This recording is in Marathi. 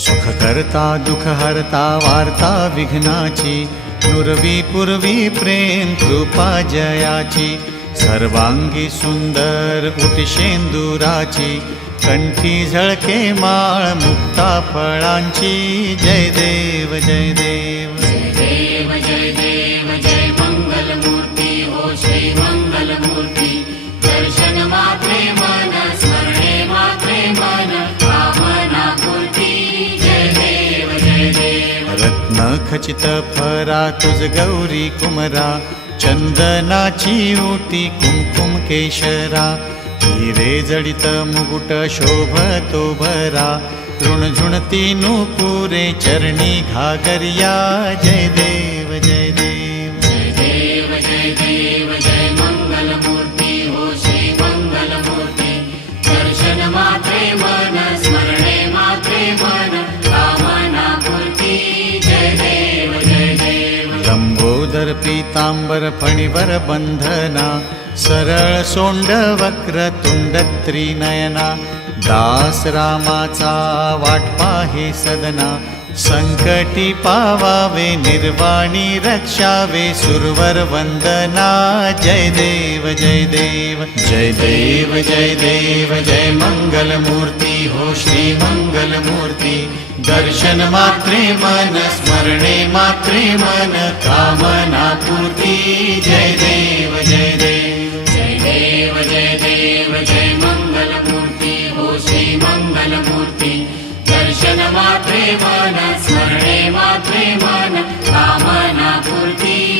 सुख करता दुख हरता वार्ता विघ्नाची, नुरवी पूर्वी प्रेम कृपा जयाची, सर्वांगी सुंदर उतिशेंदुराची, कंठी झळके माळ मुक्ता फळांची. जय देव जय देव जय देव जय देव जय मंगलमूर्ती हो श्री मंगलमूर्ती. दर्शन मात्रे मन स्मरणे मात्रे मन कामना पूर्ती. जय देव जय देव. रत्न खचित फरा तुझ गौरी कुमरा, चंदनाची ओटी कुमकुम केशरा, हिरे जडित मुकुट शोभतो भरा, तृणझुणती नूपुरे चरणी घागरिया. जय देव जय देव जय देव जय देव जय मंगलमूर्ती हो श्री मंगलमूर्ती. दर्शन मात्रे मन स्मरणे मात्रे मन कामना पूर्ती. जय देव जय देव. लंबोदर पीतांबर फणीवर बंधना, सरळ सोंड वक्र तुंड त्रिनयना, दास रामाचा वाट पाहे सदना, संकटी पावावे निर्वाणी रक्षावे सुरवर वंदना. जय देव जय देव जय देव जय देव जय मंगलमूर्ती हो श्री मंगलमूर्ती. दर्शन मात्रे मन स्मरणे मात्रे मन कामना पूर्ती. जय देव जय देव जय देव जय देव जय मंगलमूर्ती हो श्री मंगलमूर्ती. दर्शन मात्रे मन स्मरणे मात्रे मन कामना पूर्ती.